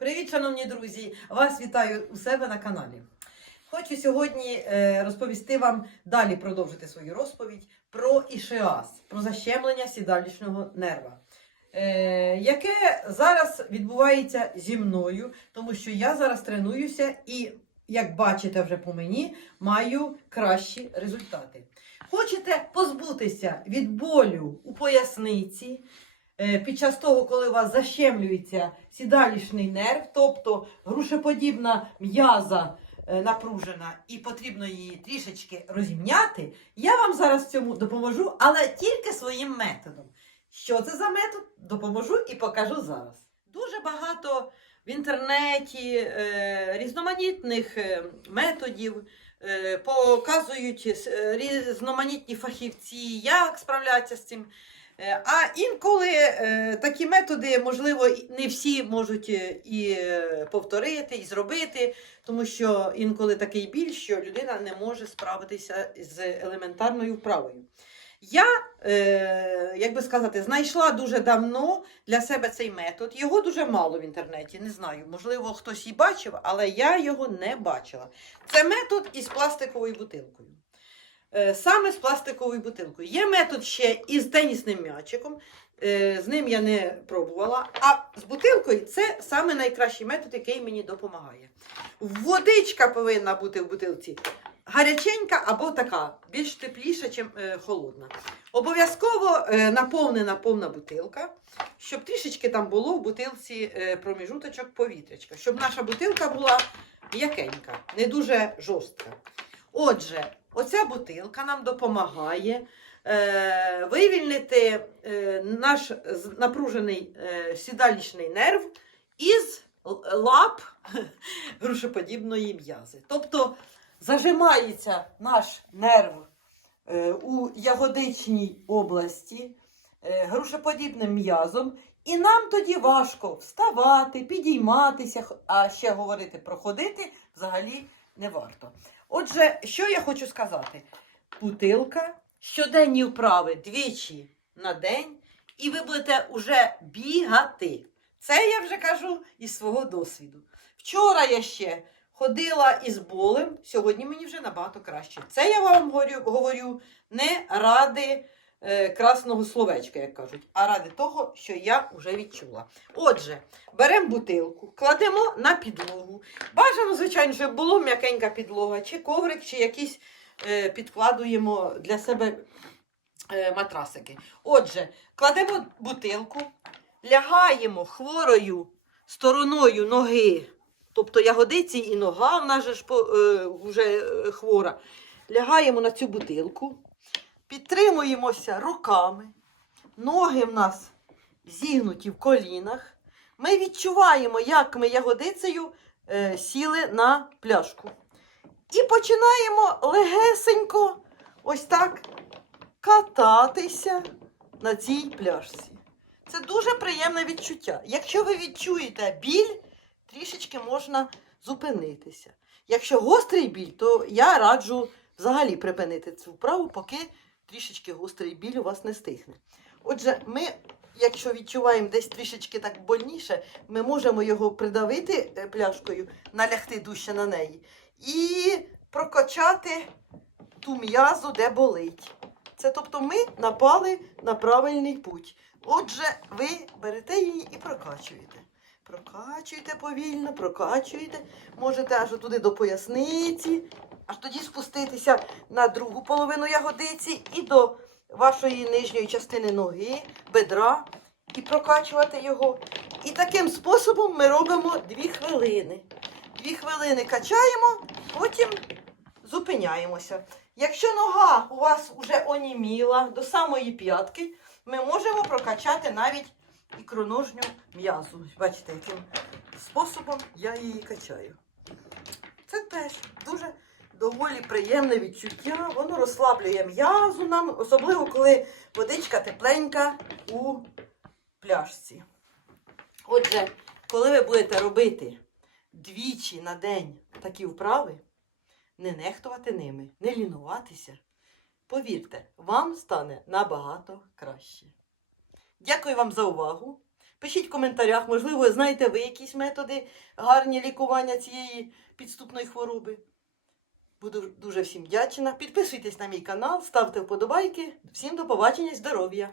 Привіт, шановні друзі! Вас вітаю у себе на каналі. Хочу сьогодні е, розповісти вам далі продовжити свою розповідь про ішеаз, про защемлення сідалічного нерва, е, яке зараз відбувається зі мною, тому що я зараз тренуюся і, як бачите вже по мені, маю кращі результати. Хочете позбутися від болю у поясниці, під час того, коли у вас защемлюється сідалішний нерв, тобто грушеподібна м'яза е, напружена, і потрібно її трішечки розімняти, я вам зараз цьому допоможу, але тільки своїм методом. Що це за метод? Допоможу і покажу зараз. Дуже багато в інтернеті е, різноманітних е, методів. е, Показують е, різноманітні фахівці, як справлятися з цим. Е, А інколи е, такі методи, можливо, не всі можуть е, і повторити, і зробити, тому що інколи такий біль, що людина не може справитися з елементарною вправою. Я, як би сказати, знайшла дуже давно для себе цей метод. Його дуже мало в інтернеті, не знаю. Можливо, хтось і бачив, але я його не бачила. Це метод із пластиковою бутилкою. Е, Саме з пластиковою бутилкою. Є метод ще із тенісним м'ячиком. Е, З ним я не пробувала. А з бутилкою це саме найкращий метод, який мені допомагає. Водичка повинна бути в бутилці гаряченька або така, більш тепліша, ніж холодна. Обов'язково е, наповнена повна бутилка, щоб трішечки там було в бутилці е, проміжуточок повітрячка, щоб наша бутилка була м'якенька, не дуже жорстка. Отже, оця бутилка нам допомагає е, вивільнити е, наш напружений е, сідалічний нерв із лап грушеподібної м'язи. Тобто зажимається наш нерв е, у ягодичній області е, грушеподібним м'язом, і нам тоді важко вставати, підійматися, а ще говорити про ходити взагалі не варто. Отже, що я хочу сказати? Бутилка, щоденні вправи двічі на день, і ви будете вже бігати. Це я вже кажу із свого досвіду. Вчора я ще ходила із болем, сьогодні мені вже набагато краще. Це я вам говорю, говорю не ради красного словечка, як кажуть, а ради того, що я вже відчула. Отже, беремо бутилку, кладемо на підлогу. Бажано, звичайно, щоб було м'якенька підлога, чи коврик, чи якісь е, підкладуємо для себе е, матрасики. Отже, кладемо бутилку, лягаємо хворою стороною ноги, тобто ягодиці і нога, в нас же е, вже е, хвора. Лягаємо на цю бутилку, підтримуємося руками, ноги в нас зігнуті в колінах. Ми відчуваємо, як ми ягодицею е, сіли на пляшку. І починаємо легесенько ось так кататися на цій пляшці. Це дуже приємне відчуття. Якщо ви відчуєте біль, трішечки можна зупинитися. Якщо гострий біль, то я раджу взагалі припинити цю вправу, поки трішечки гострий біль у вас не стихне. Отже, ми, якщо відчуваємо десь трішечки так больніше, ми можемо його придавити е, пляшкою, налягти дужче на неї і прокачати ту м'язу, де болить. Це тобто ми напали на правильний путь. Отже, ви берете її і прокачуєте. Прокачуєте повільно, прокачуєте. Можете аж туди до поясниці, аж тоді спуститися на другу половину ягодиці і до вашої нижньої частини ноги, бедра, і прокачувати його. І таким способом ми робимо дві хвилини. Дві хвилини качаємо, потім зупиняємося. Якщо нога у вас вже оніміла до самої п'ятки, ми можемо прокачати навіть ікроножню м'язу. Бачите, яким способом я її качаю. Це теж дуже доволі приємне відчуття. Воно розслаблює м'язу нам, особливо коли водичка тепленька у пляшці. Отже, коли ви будете робити двічі на день такі вправи, не нехтувати ними, не лінуватися. Повірте, вам стане набагато краще. Дякую вам за увагу. Пишіть в коментарях, можливо, знаєте ви якісь методи гарні лікування цієї підступної хвороби. Буду дуже всім вдячна. Підписуйтесь на мій канал, ставте вподобайки. Всім до побачення здоров'я!